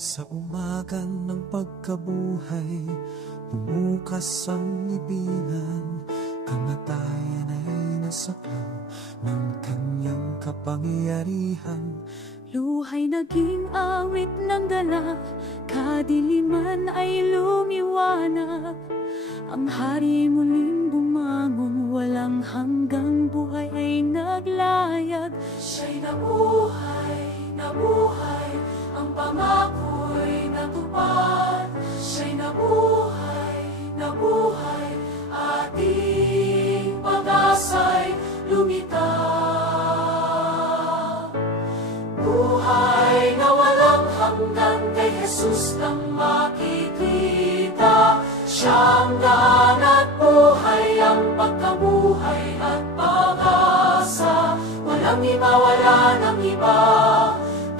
Sa umaga ng pagkabuhay, bumukas ang libingan, kamatayan ay nasaklang ng kanyang kapangyarihan. Luhay naging awit ng dala, kadiliman ay lumiwanag. Ang hari muling bumangon, walang hanggang buhay ay naglayag. Siya'y nabuhay, ang pangako'y natupad. Siya'y nabuhay, ating pag-asa'y lumitaw. Buhay na walang hanggan, kay Jesus nang makikita. Siyang daan at buhay, ang pagkabuhay at pag-asa. Walang iba, wala nang iba,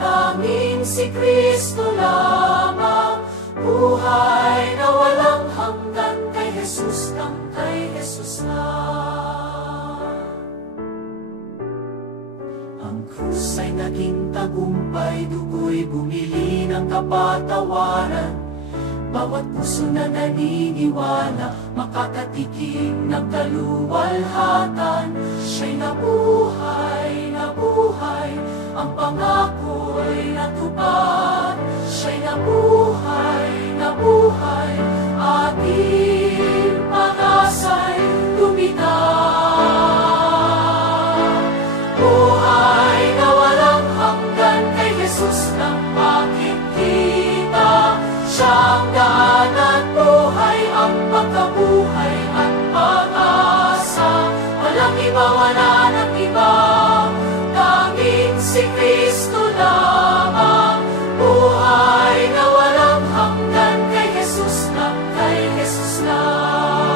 tanging si Kristo lamang. Buhay na walang hanggan, kay Jesus lang, kay Jesus lang. Ang krus ay naging tagumpay, dugo'y bumili ng kapatawaran. Bawat puso na naniniwala, makakatikim ng kaluwalhatan. Siya'y nabuhay, ang pangako'y natupad. Siya'y nabuhay, ating pag-asa'y lumitaw. Buhay na walang hanggan, kay Jesus lang makikita. Siyang daan at buhay, ang pagkabuhay at pag-asa. Walang iba, wala nang iba, tanging si Kristo lamang. Buhay na walang hanggan, kay Jesus lang, kay Jesus lang.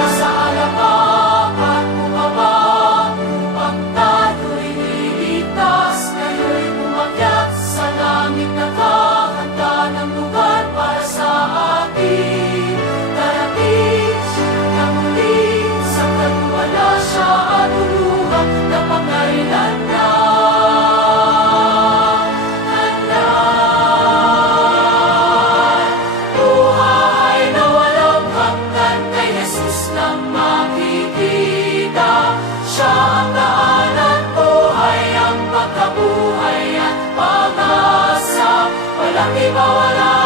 Nasa alabang at bumaba, upang tayo'y liligtas. Ngayo'y umakyat sa langit, nakahanda ng lugar para sa atin. Darating siya muli sa kagwala, siya at luluha na pangailan na. Buhay na walang hanggan, kay Jesus lang makikita. Siya ang daan at buhay, ang pagkabuhay at pag-asa. Walang iba, wala